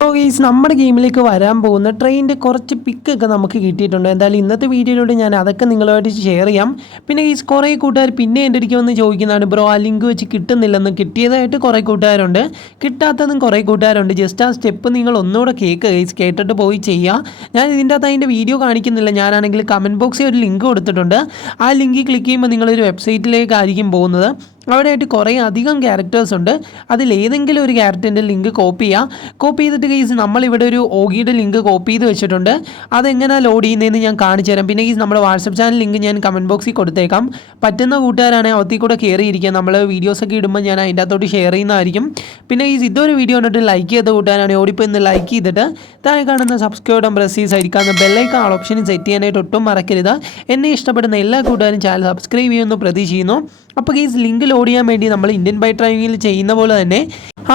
So guys നമ്മുടെ ഗെയിമിലേക്ക് വരാൻ പോകുന്ന ട്രെയിനിൻ്റെ കുറച്ച് പിക്കൊക്കെ നമുക്ക് കിട്ടിയിട്ടുണ്ട്. എന്തായാലും ഇന്നത്തെ വീഡിയോയിലൂടെ ഞാൻ അതൊക്കെ നിങ്ങളുമായിട്ട് ഷെയർ ചെയ്യാം. പിന്നെ ഗൈസ് കുറേ കൂട്ടുകാർ പിന്നെ എൻ്റെ അടുത്ത് വന്ന് ചോദിക്കുന്നതാണ്, ബ്രോ ആ ലിങ്ക് വെച്ച് കിട്ടുന്നില്ലെന്ന്. കിട്ടിയതായിട്ട് കുറേ കൂട്ടുകാരുണ്ട്, കിട്ടാത്തതും കുറേ കൂട്ടുകാരുണ്ട്. ജസ്റ്റ് ആ സ്റ്റെപ്പ് നിങ്ങൾ ഒന്നുകൂടെ കേൾക്കുക ഗൈസ്, കേട്ടിട്ട് പോയി ചെയ്യുക. ഞാൻ ഇതിൻ്റെ അകത്ത് അതിൻ്റെ വീഡിയോ കാണിക്കുന്നില്ല. ഞാനാണെങ്കിൽ കമൻറ്റ് ബോക്സിൽ ഒരു ലിങ്ക് കൊടുത്തിട്ടുണ്ട്. ആ ലിങ്കിൽ ക്ലിക്ക് ചെയ്യുമ്പോൾ നിങ്ങളൊരു വെബ്സൈറ്റിലേക്കായിരിക്കും പോകുന്നത്. അവിടെയായിട്ട് കുറേ അധികം ക്യാരക്ടേഴ്സ് ഉണ്ട്. അതിലേതെങ്കിലും ഒരു ക്യാരക്ടറിൻ്റെ ലിങ്ക് കോപ്പി ചെയ്തിട്ട് ഗൈസ് നമ്മളിവിടെ ഒരു ഓഗിയുടെ ലിങ്ക് കോപ്പി ചെയ്ത് വെച്ചിട്ടുണ്ട്. അതെങ്ങനെ ലോഡ് ചെയ്യുന്നതെന്ന് ഞാൻ കാണിച്ചു തരാം. പിന്നെ ഗൈസ് നമ്മുടെ വാട്സപ്പ് ചാനൽ ലിങ്ക് ഞാൻ കമൻറ്റ് ബോക്സിൽ കൊടുത്തേക്കാം. പറ്റുന്ന കൂട്ടുകാരാണെങ്കിൽ ഒത്തി കൂടെ കയറിയിരിക്കുക. നമ്മൾ വീഡിയോസൊക്കെ ഇടുമ്പോൾ ഞാൻ അതിൻ്റെ അകത്തോട്ട് ഷെയർ ചെയ്യുന്നതായിരിക്കും. പിന്നെ ഗൈസ് ഇതൊരു വീഡിയോ കണ്ടിട്ട് ലൈക്ക് ചെയ്ത കൂട്ടുകാരാണെങ്കിൽ ഓടിപ്പോൾ ഇന്ന് ലൈക്ക് ചെയ്തിട്ട് താഴെ കാണുന്ന സബ്സ്ക്രൈബ് ബട്ടൺ പ്രസ് ചെയ്ത് സൈഡിൽ ബെല്ലൈക്കൺ ആൾ ഓപ്ഷൻ സെറ്റ് ചെയ്യാനായിട്ട് ഒട്ടും മറക്കരുത്. എന്നെ ഇഷ്ടപ്പെടുന്ന എല്ലാ കൂട്ടുകാരും ചാനൽ സബ്സ്ക്രൈബ് ചെയ്യുമെന്ന് പ്രതീക്ഷിക്കുന്നു. അപ്പോൾ ഗൈസ് ലിങ്ക് ലോഡ് ചെയ്യാൻ വേണ്ടി നമ്മൾ ഇന്ത്യൻ ബൈക്ക് ഡ്രൈവിങ്ങിൽ ചെയ്യുന്ന പോലെ തന്നെ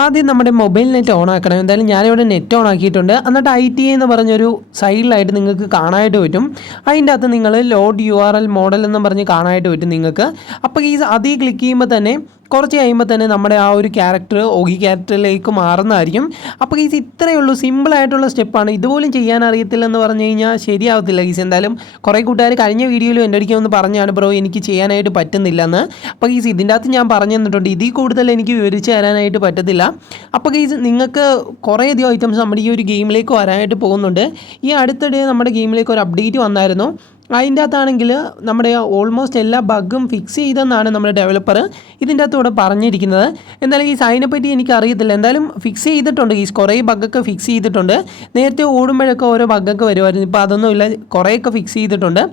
ആദ്യം നമ്മുടെ മൊബൈൽ നെറ്റ് ഓൺ ആക്കണം. എന്തായാലും ഞാനിവിടെ നെറ്റ് ഓൺ ആക്കിയിട്ടുണ്ട്. എന്നിട്ട് ITA എന്ന് പറഞ്ഞൊരു സൈഡിലായിട്ട് നിങ്ങൾക്ക് കാണാനായിട്ട് പറ്റും. അതിൻ്റെ അകത്ത് നിങ്ങൾ ലോഡ് URL മോഡൽ എന്ന് പറഞ്ഞ് കാണാനായിട്ട് പറ്റും നിങ്ങൾക്ക്. അപ്പോൾ ഈ അതിൽ ക്ലിക്ക് ചെയ്യുമ്പോൾ തന്നെ കുറച്ച് കഴിയുമ്പോൾ തന്നെ നമ്മുടെ ആ ഒരു ക്യാരക്ടർ ഓഗി ക്യാരക്ടറിലേക്ക് മാറുന്നതായിരിക്കും. അപ്പോൾ ഗീസ് ഇത്രയേ ഉള്ളൂ, സിമ്പിളായിട്ടുള്ള സ്റ്റെപ്പാണ്. ഇതുപോലും ചെയ്യാൻ അറിയത്തില്ലെന്ന് പറഞ്ഞു കഴിഞ്ഞാൽ ശരിയാവത്തില്ല ഗീസ്. എന്തായാലും കുറേ കൂട്ടുകാർ കഴിഞ്ഞ വീഡിയോയിലും എൻ്റെ അടുത്ത് ഒന്ന് പറഞ്ഞാണ്, ബ്രോ എനിക്ക് ചെയ്യാനായിട്ട് പറ്റുന്നില്ലെന്ന്. അപ്പോൾ ഗീസ് ഇതിൻ്റെ അകത്ത് ഞാൻ പറഞ്ഞു തന്നിട്ടുണ്ട്. ഇതിൽ കൂടുതൽ എനിക്ക് വിവരിച്ച് തരാനായിട്ട് പറ്റത്തില്ല. അപ്പോൾ ഗീസ് നിങ്ങൾക്ക് കുറേയധികം ഐറ്റംസ് നമ്മുടെ ഈ ഒരു ഗെയിമിലേക്ക് വരാനായിട്ട് പോകുന്നുണ്ട്. ഈ അടുത്തിടെ നമ്മുടെ ഗെയിമിലേക്ക് ഒരു അപ്ഡേറ്റ് വന്നായിരുന്നു. അതിൻ്റെ അകത്താണെങ്കിൽ നമ്മുടെ ഓൾമോസ്റ്റ് എല്ലാ ബഗ്ഗും ഫിക്സ് ചെയ്തെന്നാണ് നമ്മുടെ ഡെവലപ്പർ ഇതിൻ്റെ അകത്തൂടെ പറഞ്ഞിരിക്കുന്നത്. എന്തായാലും ഈ അതിനെപ്പറ്റി എനിക്ക് അറിയത്തില്ല. എന്തായാലും ഫിക്സ് ചെയ്തിട്ടുണ്ട് ഈ കുറേ ബഗ്ഗൊക്കെ ഫിക്സ് ചെയ്തിട്ടുണ്ട്. നേരത്തെ ഓടുമ്പോഴൊക്കെ ഓരോ ബഗ്ഗൊക്കെ വരുമായിരുന്നു. ഇപ്പോൾ അതൊന്നുമില്ല, കുറേയൊക്കെ ഫിക്സ് ചെയ്തിട്ടുണ്ട്.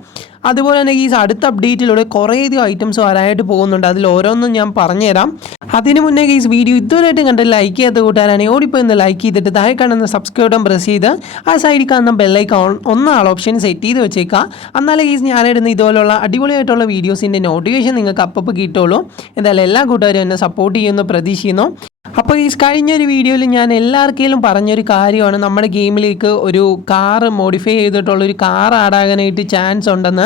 അതുപോലെ തന്നെ ഈ അടുത്ത അപ്ഡേറ്റിലൂടെ കുറേയധികം ഐറ്റംസ് വരാനായിട്ട് പോകുന്നുണ്ട്. അതിൽ ഓരോന്നും ഞാൻ പറഞ്ഞുതരാം. അതിന് മുന്നേ ഈ വീഡിയോ ഇതുവരെയായിട്ടും കണ്ട് ലൈക്ക് ചെയ്യാത്ത കൂട്ടുകാരാണെങ്കിൽ ഓടിപ്പോൾ ഇന്ന് ലൈക്ക് ചെയ്തിട്ട് താഴെ കാണുന്ന സബ്സ്ക്രൈബ് ബട്ടൺ പ്രസ് ചെയ്ത് ആ സൈഡിൽ കാണുന്ന ബെല്ലൈക്കൺ ആൾ ഓപ്ഷൻ സെറ്റ് ചെയ്ത് വെച്ചേക്കുക. എന്നാലേ ഞാനിടുന്ന ഇതുപോലുള്ള അടിപൊളിയായിട്ടുള്ള വീഡിയോസിൻ്റെ നോട്ടിഫിക്കേഷൻ നിങ്ങൾക്ക് അപ്പോൾ കിട്ടുള്ളൂ. എന്തായാലും എല്ലാ കൂട്ടുകാരും എന്നെ സപ്പോർട്ട് ചെയ്യുമെന്ന് പ്രതീക്ഷിക്കുന്നു. അപ്പോൾ ഈ കഴിഞ്ഞൊരു വീഡിയോയിൽ ഞാൻ എല്ലാവർക്കും പറഞ്ഞൊരു കാര്യമാണ്, നമ്മുടെ ഗെയിമിലേക്ക് ഒരു കാറ് മോഡിഫൈ ചെയ്തിട്ടുള്ളൊരു കാർ ആഡാകാനായിട്ട് ചാൻസ് ഉണ്ടെന്ന്.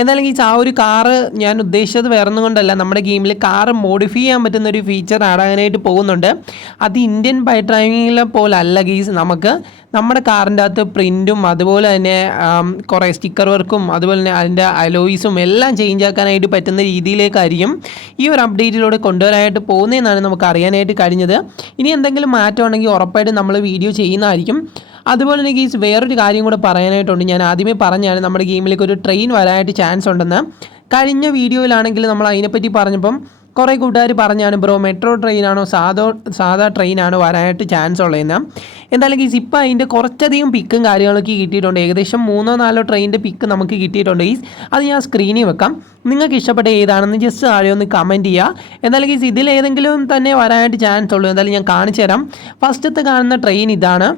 എന്തായാലും ഈ ആ ഒരു കാറ് ഞാൻ ഉദ്ദേശിച്ചത് വേറൊന്നും കൊണ്ടല്ല, നമ്മുടെ ഗെയിമിൽ കാറ് മോഡിഫൈ ചെയ്യാൻ പറ്റുന്ന ഒരു ഫീച്ചർ ആഡാകാനായിട്ട് പോകുന്നുണ്ട്. അത് ഇന്ത്യൻ ബൈക്ക് ഡ്രൈവിങ്ങിലെ പോലെ അല്ല ഗീസ്. നമുക്ക് നമ്മുടെ കാറിൻ്റെ അകത്ത് പ്രിൻറ്റും അതുപോലെ തന്നെ കുറേ സ്റ്റിക്കർ വർക്കും അതുപോലെ തന്നെ അതിൻ്റെ അലോയ്സും എല്ലാം ചേഞ്ച് ആക്കാനായിട്ട് പറ്റുന്ന രീതിയിലേക്കായിരിക്കും ഈ ഒരു അപ്ഡേറ്റിലൂടെ കൊണ്ടുവരാനായിട്ട് പോകുന്നതെന്നാണ് നമുക്ക് അറിയാനായിട്ട് കഴിഞ്ഞത്. ഇനി എന്തെങ്കിലും മാറ്റമുണ്ടെങ്കിൽ ഉറപ്പായിട്ടും നമ്മൾ വീഡിയോ ചെയ്യുന്നതായിരിക്കും. അതുപോലെ തന്നെ ഗീസ് വേറൊരു കാര്യം കൂടെ പറയാനായിട്ടുണ്ട്. ഞാൻ ആദ്യമേ പറഞ്ഞാണ് നമ്മുടെ ഗെയിമിലേക്ക് ഒരു ട്രെയിൻ വരാനായിട്ട് ചാൻസ് ഉണ്ടെന്ന്. കഴിഞ്ഞ വീഡിയോയിലാണെങ്കിൽ നമ്മൾ അതിനെപ്പറ്റി പറഞ്ഞപ്പം കുറേ കൂട്ടുകാർ പറഞ്ഞാണ്, ബ്രോ മെട്രോ ട്രെയിനാണോ സാധാ ട്രെയിനാണോ വരാനായിട്ട് ചാൻസ് ഉള്ളതെന്ന്. എന്തായാലും ഗീസ് ഇപ്പോൾ അതിൻ്റെ കുറച്ചധികം പിക്കും കാര്യങ്ങളൊക്കെ കിട്ടിയിട്ടുണ്ട്. ഏകദേശം 3-4 ട്രെയിനിൻ്റെ പിക്ക് നമുക്ക് കിട്ടിയിട്ടുണ്ട് ഗീസ്. അത് ഞാൻ സ്ക്രീനിൽ വെക്കാം. നിങ്ങൾക്ക് ഇഷ്ടപ്പെട്ട ഏതാണെന്ന് ജസ്റ്റ് താഴെ ഒന്ന് കമൻറ്റ് ചെയ്യുക. എന്തായാലും ഗീസ് ഇതിലേതെങ്കിലും തന്നെ വരാനായിട്ട് ചാൻസ് ഉള്ളൂ. എന്തായാലും ഞാൻ കാണിച്ചു തരാം. ഫസ്റ്റത്തെ കാണുന്ന ട്രെയിൻ ഇതാണ്.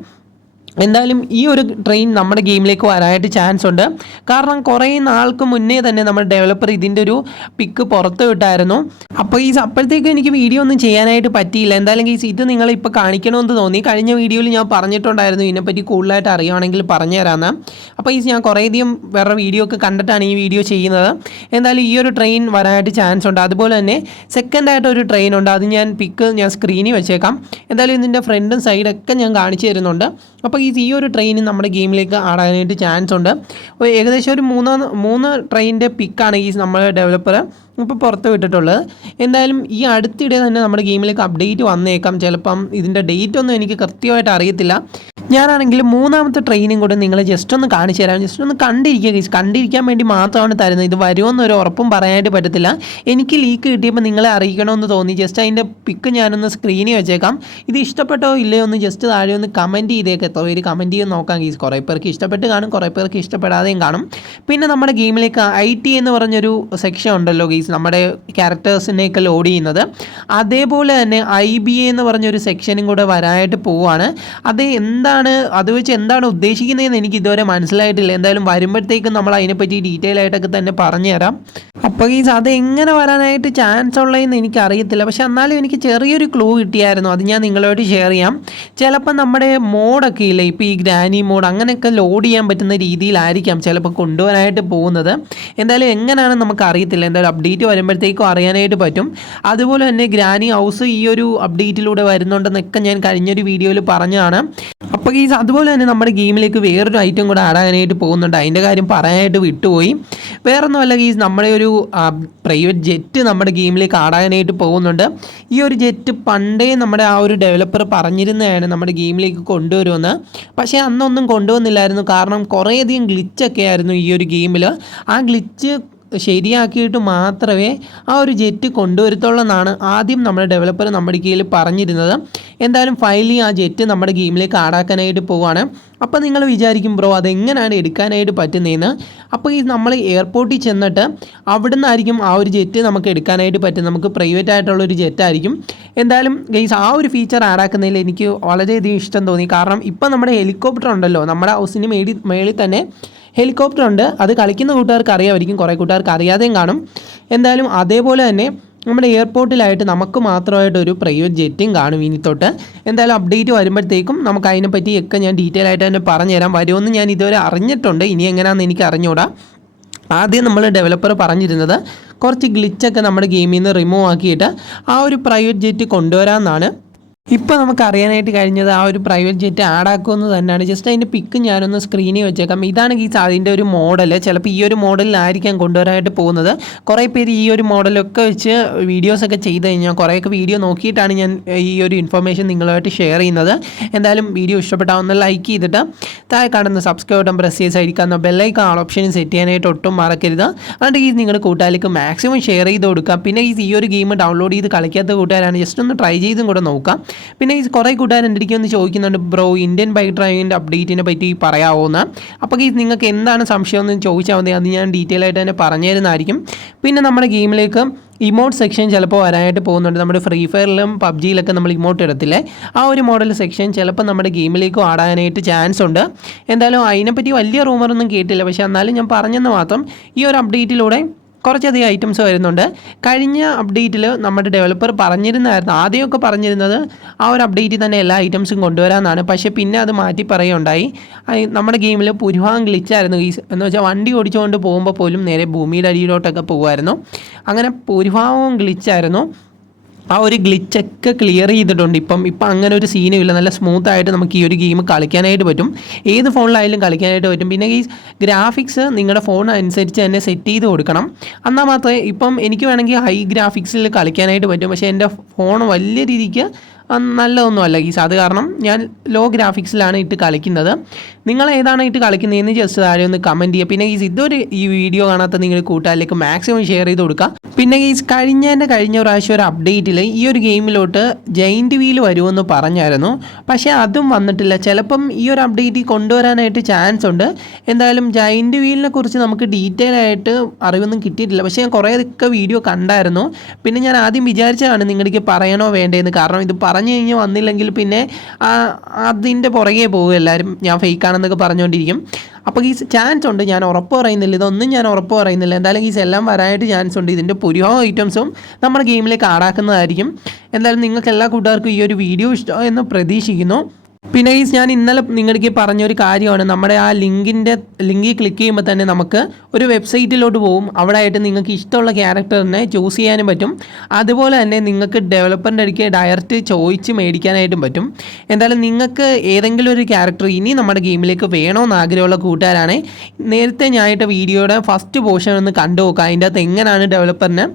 എന്തായാലും ഈ ഒരു ട്രെയിൻ നമ്മുടെ ഗെയിമിലേക്ക് വരാനായിട്ട് ചാൻസ് ഉണ്ട്. കാരണം കുറേ നാൾക്ക് മുന്നേ തന്നെ നമ്മുടെ ഡെവലപ്പർ ഇതിൻ്റെ ഒരു പിക്ക് പുറത്ത് വിട്ടായിരുന്നു. അപ്പോൾ അപ്പോഴത്തേക്കും എനിക്ക് വീഡിയോ ഒന്നും ചെയ്യാനായിട്ട് പറ്റിയില്ല. എന്തായാലും ഇത് നിങ്ങൾ ഇപ്പോൾ കാണിക്കണമെന്ന് തോന്നി. കഴിഞ്ഞ വീഡിയോയിൽ ഞാൻ പറഞ്ഞിട്ടുണ്ടായിരുന്നു ഇതിനെപ്പറ്റി കൂടുതലായിട്ട് അറിയുവാണെങ്കിൽ പറഞ്ഞു തരാമെന്ന്. അപ്പോൾ ഞാൻ കുറേയധികം വേറെ വീഡിയോ ഒക്കെ കണ്ടിട്ടാണ് ഈ വീഡിയോ ചെയ്യുന്നത്. എന്തായാലും ഈ ഒരു ട്രെയിൻ വരാനായിട്ട് ചാൻസ് ഉണ്ട്. അതുപോലെ തന്നെ സെക്കൻഡായിട്ട് ഒരു ട്രെയിൻ ഉണ്ട്. അത് ഞാൻ സ്ക്രീനിൽ വെച്ചേക്കാം. എന്തായാലും ഇതിൻ്റെ ഫ്രണ്ടും സൈഡൊക്കെ ഞാൻ കാണിച്ചു തരുന്നുണ്ട്. അപ്പോൾ ഈ ഒരു ട്രെയിൻ നമ്മുടെ ഗെയിമിലേക്ക് ആടാനായിട്ട് ചാൻസ് ഉണ്ട്. ഏകദേശം ഒരു 3 ട്രെയിനിൻ്റെ പിക്കാണ് നമ്മുടെ ഡെവലപ്പർ ഇപ്പോൾ പുറത്ത് വിട്ടിട്ടുള്ളത്. എന്തായാലും ഈ അടുത്തിടെ തന്നെ നമ്മുടെ ഗെയിമിലേക്ക് അപ്ഡേറ്റ് വന്നേക്കാം. ചിലപ്പം ഇതിൻ്റെ ഡേറ്റ് ഒന്നും എനിക്ക് കൃത്യമായിട്ട് അറിയത്തില്ല. ഞാനാണെങ്കിൽ 3ാമത്തെ ട്രെയിനും കൂടെ നിങ്ങളെ ജസ്റ്റ് ഒന്ന് കാണിച്ചു തരാം. ജസ്റ്റ് ഒന്ന് കണ്ടിരിക്കാൻ വേണ്ടി മാത്രമാണ് തരുന്നത്. ഇത് വരുമെന്നൊരു ഉറപ്പും പറയാനായിട്ട് പറ്റത്തില്ല. എനിക്ക് ലീക്ക് കിട്ടിയപ്പോൾ നിങ്ങളെ അറിയിക്കണമെന്ന് തോന്നി. ജസ്റ്റ് അതിൻ്റെ പിക്ക് ഞാനൊന്ന് സ്ക്രീനിൽ വെച്ചേക്കാം. ഇത് ഇഷ്ടപ്പെട്ടോ ഇല്ലയോ ഒന്ന് ജസ്റ്റ് താഴെ ഒന്ന് കമൻറ്റ് ചെയ്തേക്കാം. എത്ര പേര് കമൻറ്റ് ചെയ്ത് നോക്കാം ഗീസ്. കുറേ പേർക്ക് ഇഷ്ടപ്പെട്ട് കാണും, കുറേ പേർക്ക് ഇഷ്ടപ്പെടാതെയും കാണും. പിന്നെ നമ്മുടെ ഗെയിമിലേക്ക് IT എന്ന് പറഞ്ഞൊരു സെക്ഷൻ ഉണ്ടല്ലോ ഗീസ്, നമ്മുടെ ക്യാരക്ടേഴ്സിനെയൊക്കെ ലോഡ് ചെയ്യുന്നത്. അതേപോലെ തന്നെ IBA എന്ന് പറഞ്ഞൊരു സെക്ഷനും കൂടെ വരാനായിട്ട് പോവുകയാണ്. അത് വെച്ച് എന്താണ് ഉദ്ദേശിക്കുന്നതെന്ന് എനിക്ക് ഇതുവരെ മനസ്സിലായിട്ടില്ല. എന്തായാലും വരുമ്പോഴത്തേക്കും നമ്മൾ അതിനെപ്പറ്റി ഡീറ്റെയിൽ ആയിട്ടൊക്കെ തന്നെ പറഞ്ഞു തരാം. അപ്പോൾ അത് എങ്ങനെ വരാനായിട്ട് ചാൻസ് ഉള്ളതെന്ന് എനിക്കറിയത്തില്ല. പക്ഷെ എന്നാലും എനിക്ക് ചെറിയൊരു ക്ലൂ കിട്ടിയായിരുന്നു. അത് ഞാൻ നിങ്ങളോട് ഷെയർ ചെയ്യാം. ചിലപ്പോൾ നമ്മുടെ മോഡൊക്കെ ഇല്ലേ, ഇപ്പോൾ ഈ ഗ്രാനി മോഡ് അങ്ങനെയൊക്കെ ലോഡ് ചെയ്യാൻ പറ്റുന്ന രീതിയിലായിരിക്കാം ചിലപ്പോൾ കൊണ്ടുവരാനായിട്ട് പോകുന്നത്. എന്തായാലും എങ്ങനെയാണെന്ന് നമുക്ക് അറിയത്തില്ല. എന്തായാലും അപ്ഡേറ്റ് വരുമ്പോഴത്തേക്കും അറിയാനായിട്ട് പറ്റും. അതുപോലെ തന്നെ ഗ്രാനി ഹൗസ് ഈ ഒരു അപ്ഡേറ്റിലൂടെ വരുന്നുണ്ടെന്നൊക്കെ ഞാൻ കഴിഞ്ഞൊരു വീഡിയോയിൽ പറഞ്ഞതാണ്. അപ്പോൾ ഗെയ്സ് അതുപോലെ തന്നെ നമ്മുടെ ഗെയിമിലേക്ക് വേറൊരു ഐറ്റം കൂടെ ആഡ് ആകാനായിട്ട് പോകുന്നുണ്ട്. അതിൻ്റെ കാര്യം പറയാനായിട്ട് വിട്ടുപോയി. വേറൊന്നുമല്ല ഗെയ്സ്, നമ്മുടെ ഒരു പ്രൈവറ്റ് ജെറ്റ് നമ്മുടെ ഗെയിമിലേക്ക് ആഡ് ആകാനായിട്ട് പോകുന്നുണ്ട്. ഈ ഒരു ജെറ്റ് പണ്ടേ നമ്മുടെ ആ ഒരു ഡെവലപ്പർ പറഞ്ഞിരുന്നതാണ് നമ്മുടെ ഗെയിമിലേക്ക് കൊണ്ടുവരുമെന്ന്. പക്ഷേ അന്നൊന്നും കൊണ്ടുവന്നില്ലായിരുന്നു. കാരണം കുറേയധികം ഗ്ലിച്ചൊക്കെ ആയിരുന്നു ഈ ഒരു ഗെയിമിൽ. ആ ഗ്ലിച്ച് ശരിയാക്കിയിട്ട് മാത്രമേ ആ ഒരു ജെറ്റ് കൊണ്ടുവരത്തുള്ളൂ എന്നാണ് ആദ്യം നമ്മുടെ ഡെവലപ്പർ നമ്മുടെ കയ്യിൽ പറഞ്ഞിരുന്നത്. എന്തായാലും ഫൈനലി ആ ജെറ്റ് നമ്മുടെ ഗെയിമിലേക്ക് ആഡാക്കാനായിട്ട് പോവുകയാണ്. അപ്പോൾ നിങ്ങൾ വിചാരിക്കും ബ്രോ അതെങ്ങനെയാണ് എടുക്കാനായിട്ട് പറ്റുന്നതെന്ന്. അപ്പോൾ ഈ നമ്മൾ എയർപോർട്ടിൽ ചെന്നിട്ട് അവിടെ നിന്നായിരിക്കും ആ ഒരു ജെറ്റ് നമുക്ക് എടുക്കാനായിട്ട് പറ്റും. നമുക്ക് പ്രൈവറ്റ് ആയിട്ടുള്ളൊരു ജെറ്റായിരിക്കും. എന്തായാലും ഗൈസ് ആ ഒരു ഫീച്ചർ ആഡാക്കുന്നതിൽ എനിക്ക് വളരെയധികം ഇഷ്ടം തോന്നി. കാരണം ഇപ്പം നമ്മുടെ ഹെലികോപ്റ്റർ ഉണ്ടല്ലോ, നമ്മുടെ ഹൗസിന് മേളിൽ തന്നെ ഹെലികോപ്റ്റർ ഉണ്ട്. അത് കളിക്കുന്ന കൂട്ടുകാർക്ക് അറിയാമായിരിക്കും, കുറേ കൂട്ടുകാർക്ക് അറിയാതെയും കാണും. എന്തായാലും അതേപോലെ തന്നെ നമ്മുടെ എയർപോർട്ടിലായിട്ട് നമുക്ക് മാത്രമായിട്ടൊരു പ്രൈവറ്റ് ജെറ്റും കാണും ഇനി തൊട്ട്. എന്തായാലും അപ്ഡേറ്റ് വരുമ്പോഴത്തേക്കും നമുക്ക് അതിനെപ്പറ്റിയൊക്കെ ഞാൻ ഡീറ്റെയിൽ ആയിട്ട് തന്നെ പറഞ്ഞുതരാം. വരുമെന്ന് ഞാൻ ഇതുവരെ അറിഞ്ഞിട്ടുണ്ട്, ഇനി എങ്ങനെയാണെന്ന് എനിക്ക് അറിഞ്ഞുകൂടാ. ആദ്യം നമ്മൾ ഡെവലപ്പർ പറഞ്ഞിരുന്നത് കുറച്ച് ഗ്ലിച്ചൊക്കെ നമ്മുടെ ഗെയിമിൽ നിന്ന് റിമൂവ് ആക്കിയിട്ട് ആ ഒരു പ്രൈവറ്റ് ജെറ്റ് കൊണ്ടുവരാമെന്നാണ്. ഇപ്പോൾ നമുക്ക് അറിയാനായിട്ട് കഴിഞ്ഞത് ആ ഒരു പ്രൈവറ്റ് ജെറ്റ് ആഡാക്കുമെന്ന് തന്നെയാണ്. ജസ്റ്റ് അതിൻ്റെ പിക്ക് ഞാനൊന്ന് സ്ക്രീനിൽ വെച്ചേക്കാം. ഇതാണ് ഈ അതിൻ്റെ ഒരു മോഡൽ. ചിലപ്പോൾ ഈ ഒരു മോഡലിലായിരിക്കാം കൊണ്ടുവരാനായിട്ട് പോകുന്നത്. കുറേ പേര് ഈ ഒരു മോഡലൊക്കെ വെച്ച് വീഡിയോസൊക്കെ ചെയ്ത് കഴിഞ്ഞാൽ കുറേയൊക്കെ വീഡിയോ നോക്കിയിട്ടാണ് ഞാൻ ഈ ഒരു ഇൻഫർമേഷൻ നിങ്ങളുമായിട്ട് ഷെയർ ചെയ്യുന്നത്. എന്തായാലും വീഡിയോ ഇഷ്ടപ്പെട്ടാൽ ഒന്ന് ലൈക്ക് ചെയ്തിട്ട് താഴെ കാണുന്ന സബ്സ്ക്രൈബ് ബട്ടൺ പ്രസ് ചെയ്ത് സൈഡിൽ ബെല്ലൈക്കൺ ആൾ ഓപ്ഷൻ സെറ്റ് ചെയ്യാനായിട്ട് ഒട്ടും മറക്കരുത്. അതുകൊണ്ട് ഈ നിങ്ങളുടെ കൂട്ടുകാർക്ക് മാക്സിമം ഷെയർ ചെയ്ത് കൊടുക്കുക. പിന്നെ ഈ ഒരു ഗെയിം ഡൗൺലോഡ് ചെയ്ത് കളിക്കാത്ത കൂട്ടുകാരാണ് ജസ്റ്റ് ഒന്ന് ട്രൈ ചെയ്തും കൂടെ നോക്കാം. പിന്നെ ഈ കുറേ കൂട്ടുകാർ എൻ്റെ അടുത്ത് ഒന്ന് ചോദിക്കുന്നുണ്ട് ബ്രോ ഇന്ത്യൻ ബൈക്ക് ഡ്രൈവിങ്ങിൻ്റെ അപ്ഡേറ്റിനെ പറ്റി പറയാവുന്ന. അപ്പോൾ ഈ നിങ്ങൾക്ക് എന്താണ് സംശയം എന്ന് ചോദിച്ചാൽ മതി, അത് ഞാൻ ഡീറ്റെയിൽ ആയിട്ട് തന്നെ പറഞ്ഞു തരുന്നതായിരിക്കും. പിന്നെ നമ്മുടെ ഗെയിമിലേക്ക് ഇമോട്ട് സെക്ഷൻ ചിലപ്പോൾ വരാനായിട്ട് പോകുന്നുണ്ട്. നമ്മുടെ ഫ്രീ ഫയറിലും പബ്ജിയിലൊക്കെ നമ്മൾ ഇമോട്ട് ഇടത്തില്ലേ, ആ ഒരു മോഡൽ സെക്ഷൻ ചിലപ്പോൾ നമ്മുടെ ഗെയിമിലേക്കും ആടാനായിട്ട് ചാൻസ് ഉണ്ട്. എന്തായാലും അതിനെപ്പറ്റി വലിയ റൂമറൊന്നും കേട്ടില്ല, പക്ഷേ എന്നാലും ഞാൻ പറഞ്ഞെന്ന് മാത്രം. ഈ ഒരു അപ്ഡേറ്റിലൂടെ കുറച്ചധികം ഐറ്റംസ് വരുന്നുണ്ട്. കഴിഞ്ഞ അപ്ഡേറ്റിൽ നമ്മുടെ ഡെവലപ്പർ പറഞ്ഞിരുന്നായിരുന്നു, ആദ്യമൊക്കെ പറഞ്ഞിരുന്നത് ആ ഒരു അപ്ഡേറ്റിൽ തന്നെ എല്ലാ ഐറ്റംസും കൊണ്ടുവരാമെന്നാണ്. പക്ഷേ പിന്നെ അത് മാറ്റി പറയുകയുണ്ടായി. നമ്മുടെ ഗെയിമിൽ ഭൂരിഭാഗം ഗ്ലിച്ചായിരുന്നു. എന്ന് വെച്ചാൽ വണ്ടി ഓടിച്ചുകൊണ്ട് പോകുമ്പോൾ പോലും നേരെ ഭൂമിയുടെ അടിയിലോട്ടൊക്കെ പോകുമായിരുന്നു. അങ്ങനെ ഭൂരിഭാഗവും ഗ്ലിച്ചായിരുന്നു. ആ ഒരു ഗ്ലിച്ചൊക്കെ ക്ലിയർ ചെയ്തിട്ടുണ്ട്. ഇപ്പം അങ്ങനെ ഒരു സീനും ഇല്ല. നല്ല സ്മൂത്തായിട്ട് നമുക്ക് ഈ ഒരു ഗെയിം കളിക്കാനായിട്ട് പറ്റും. ഏത് ഫോണിലായാലും കളിക്കാനായിട്ട് പറ്റും. പിന്നെ ഈ ഗ്രാഫിക്സ് നിങ്ങളുടെ ഫോൺ അനുസരിച്ച് തന്നെ സെറ്റ് ചെയ്ത് കൊടുക്കണം. എന്നാൽ മാത്രമേ ഇപ്പം എനിക്ക് വേണമെങ്കിൽ ഹൈ ഗ്രാഫിക്സിൽ കളിക്കാനായിട്ട് പറ്റും. പക്ഷേ എൻ്റെ ഫോൺ വലിയ രീതിക്ക് നല്ലതൊന്നുമല്ല ഗീസ്. അത് കാരണം ഞാൻ ലോ ഗ്രാഫിക്സിലാണ് ഇട്ട് കളിക്കുന്നത്. നിങ്ങൾ ഏതാണ് ഇട്ട് കളിക്കുന്നതെന്ന് ജസ്റ്റ് താഴെ ഒന്ന് കമൻറ്റ് ചെയ്യുക. പിന്നെ ഗീസ് ഈ വീഡിയോ കാണാത്ത നിങ്ങൾ കൂട്ടുകാരിലേക്ക് മാക്സിമം ഷെയർ ചെയ്ത് കൊടുക്കുക. പിന്നെ ഗീസ് കഴിഞ്ഞ പ്രാവശ്യം ഒരു അപ്ഡേറ്റിൽ ഈ ഒരു ഗെയിമിലോട്ട് ജയിൻറ്റ് വീൽ വരുമെന്ന് പറഞ്ഞായിരുന്നു. പക്ഷേ അതും വന്നിട്ടില്ല. ചിലപ്പം ഈ ഒരു അപ്ഡേറ്റിൽ കൊണ്ടുവരാനായിട്ട് ചാൻസ് ഉണ്ട്. എന്തായാലും ജയിൻറ്റ് വീലിനെ കുറിച്ച് നമുക്ക് ഡീറ്റെയിൽ ആയിട്ട് അറിവൊന്നും കിട്ടിയിട്ടില്ല. പക്ഷേ ഞാൻ കുറേയൊക്കെ വീഡിയോ കണ്ടായിരുന്നു. പിന്നെ ഞാൻ ആദ്യം വിചാരിച്ചതാണ് നിങ്ങളുടെ പറയണോ വേണ്ടതെന്ന്. കാരണം ഇത് പറഞ്ഞു കഴിഞ്ഞ് വന്നില്ലെങ്കിൽ പിന്നെ അതിൻ്റെ പുറകെ പോകും എല്ലാവരും, ഞാൻ ഫേക്കാണെന്നൊക്കെ പറഞ്ഞുകൊണ്ടിരിക്കും. അപ്പോൾ ഈ ചാൻസ് ഉണ്ട്, ഞാൻ ഉറപ്പ് പറയുന്നില്ല, ഇതൊന്നും ഞാൻ ഉറപ്പ് പറയുന്നില്ല. എന്തായാലും ഈ എല്ലാം വരാനായിട്ട് ചാൻസ് ഉണ്ട്. ഇതിൻ്റെ ഭൂരിഭാഗം ഐറ്റംസും നമ്മുടെ ഗെയിമിലേക്ക് ആഡാക്കുന്നതായിരിക്കും. എന്തായാലും നിങ്ങൾക്ക് എല്ലാ കൂട്ടുകാർക്കും ഈ ഒരു വീഡിയോ ഇഷ്ടം എന്ന് പ്രതീക്ഷിക്കുന്നു. പിന്നെ ഈ ഞാൻ ഇന്നലെ നിങ്ങൾക്ക് പറഞ്ഞൊരു കാര്യമാണ്, നമ്മുടെ ആ ലിങ്കിൽ ക്ലിക്ക് ചെയ്യുമ്പോൾ തന്നെ നമുക്ക് ഒരു വെബ്സൈറ്റിലോട്ട് പോകും. അവിടെ ആയിട്ട് നിങ്ങൾക്ക് ഇഷ്ടമുള്ള ക്യാരക്ടറിനെ ചൂസ് ചെയ്യാനും പറ്റും. അതുപോലെ തന്നെ നിങ്ങൾക്ക് ഡെവലപ്പറിൻ്റെ അടുക്ക് ഡയറക്റ്റ് ചോദിച്ച് മേടിക്കാനായിട്ടും പറ്റും. എന്തായാലും നിങ്ങൾക്ക് ഏതെങ്കിലും ഒരു ക്യാരക്ടർ ഇനി നമ്മുടെ ഗെയിമിലേക്ക് വേണമെന്ന് ആഗ്രഹമുള്ള കൂട്ടുകാരാണ്, നേരത്തെ ഞാനായിട്ട് വീഡിയോയുടെ ഫസ്റ്റ് പോർഷൻ ഒന്ന് കണ്ടു നോക്കുക. അതിൻ്റെ അകത്ത് എങ്ങനെയാണ് ഡെവലപ്പറിന്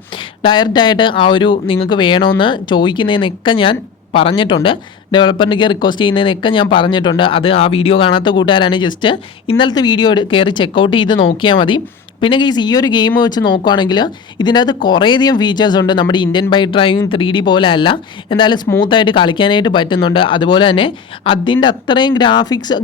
ഡയറക്റ്റായിട്ട് ആ ഒരു നിങ്ങൾക്ക് വേണമെന്ന് ചോദിക്കുന്നതിനൊക്കെ ഞാൻ പറഞ്ഞിട്ടുണ്ട്. ഡെവലപ്പറിന് റിക്വസ്റ്റ് ചെയ്യുന്നതിനൊക്കെ ഞാൻ പറഞ്ഞിട്ടുണ്ട്. അത് ആ വീഡിയോ കാണാത്ത കൂട്ടുകാരാണ് ജസ്റ്റ് ഇന്നലത്തെ വീഡിയോ കയറി ചെക്കൗട്ട് ചെയ്ത് നോക്കിയാൽ മതി. പിന്നെ ഗൈസ് ഈ ഒരു ഗെയിം വെച്ച് നോക്കുകയാണെങ്കിൽ ഇതിനകത്ത് കുറേയധികം ഫീച്ചേഴ്സ് ഉണ്ട്. നമ്മുടെ ഇന്ത്യൻ ബൈക്ക് ഡ്രൈവിംഗ് 3D പോലെ അല്ല, എന്തായാലും സ്മൂത്തായിട്ട് കളിക്കാനായിട്ട് പറ്റുന്നുണ്ട്. അതുപോലെ തന്നെ അതിൻ്റെ അത്രയും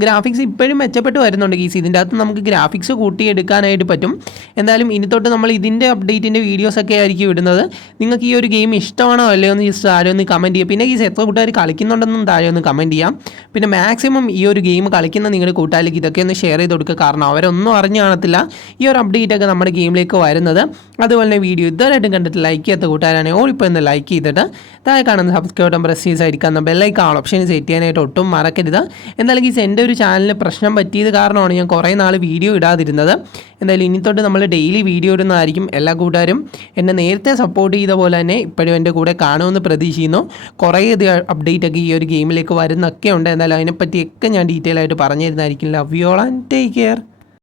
ഗ്രാഫിക്സ് ഇപ്പോഴും മെച്ചപ്പെട്ട് വരുന്നുണ്ട് ഗൈസ്. ഇതിൻ്റെ അകത്ത് നമുക്ക് ഗ്രാഫിക്സ് കൂട്ടിയെടുക്കാനായിട്ട് പറ്റും. എന്തായാലും ഇനി തൊട്ട് നമ്മൾ ഇതിൻ്റെ അപ്ഡേറ്റിൻ്റെ വീഡിയോസൊക്കെ ആയിരിക്കും ഇടുന്നത്. നിങ്ങൾക്ക് ഈ ഒരു ഗെയിം ഇഷ്ടമാണോ അല്ലയോ എന്ന് ജസ്റ്റ് താഴെ ഒന്ന് കമൻറ്റ് ചെയ്യുക. പിന്നെ ഗൈസ് എത്ര കൂട്ടുകാർ കളിക്കുന്നുണ്ടെന്നും താഴെ ഒന്ന് കമൻറ്റ് ചെയ്യാം. പിന്നെ മാക്സിമം ഈ ഒരു ഗെയിം കളിക്കുന്ന നിങ്ങളുടെ കൂട്ടുകാരിലേക്ക് ഇതൊക്കെ ഒന്ന് ഷെയർ ചെയ്ത് കൊടുക്കുക. കാരണം അവരൊന്നും അറിഞ്ഞു കാണത്തില്ല ഈ ഒരു അപ്ഡേറ്റ് ഒക്കെ നമ്മുടെ ഗെയിമിലേക്ക് വരുന്നത്. അതുപോലെ തന്നെ വീഡിയോ ഇതുവരെയായിട്ടും കണ്ടിട്ട് ലൈക്ക് ചെയ്യാത്ത കൂട്ടുകാരാണെങ്കിൽ ഓളിപ്പോൾ ഒന്ന് ലൈക്ക് ചെയ്തിട്ട് താഴെ കാണുന്ന സബ്സ്ക്രൈബ് ബട്ടൺ പ്രസ് ചെയ്തായിരിക്കുന്ന ബെല്ലൈക്കൺ ആൾ ഓപ്ഷൻ സെറ്റ് ചെയ്യാനായിട്ട് ഒട്ടും മറക്കരുത്. എന്തായാലും ഈ എൻ്റെ ഒരു ചാനലിന് പ്രശ്നം പറ്റിയത് കാരണമാണ് ഞാൻ കുറേ നാൾ വീഡിയോ ഇടാതിരുന്നത്. എന്തായാലും ഇനി തൊട്ട് നമ്മൾ ഡെയിലി വീഡിയോ ഇടുന്നതായിരിക്കും. എല്ലാ കൂട്ടുകാരും എന്നെ നേരത്തെ സപ്പോർട്ട് ചെയ്ത പോലെ തന്നെ ഇപ്പോഴും എൻ്റെ കൂടെ കാണുമെന്ന് പ്രതീക്ഷിക്കുന്നു. കുറേ അപ്ഡേറ്റ് ഒക്കെ ഈ ഒരു ഒരു ഗെയിമിലേക്ക് വരുന്നൊക്കെ ഉണ്ട്. എന്തായാലും അതിനെപ്പറ്റിയൊക്കെ ഞാൻ ഡീറ്റെയിൽ ആയിട്ട് പറഞ്ഞു തരുന്നതായിരിക്കും. Love you all and take care.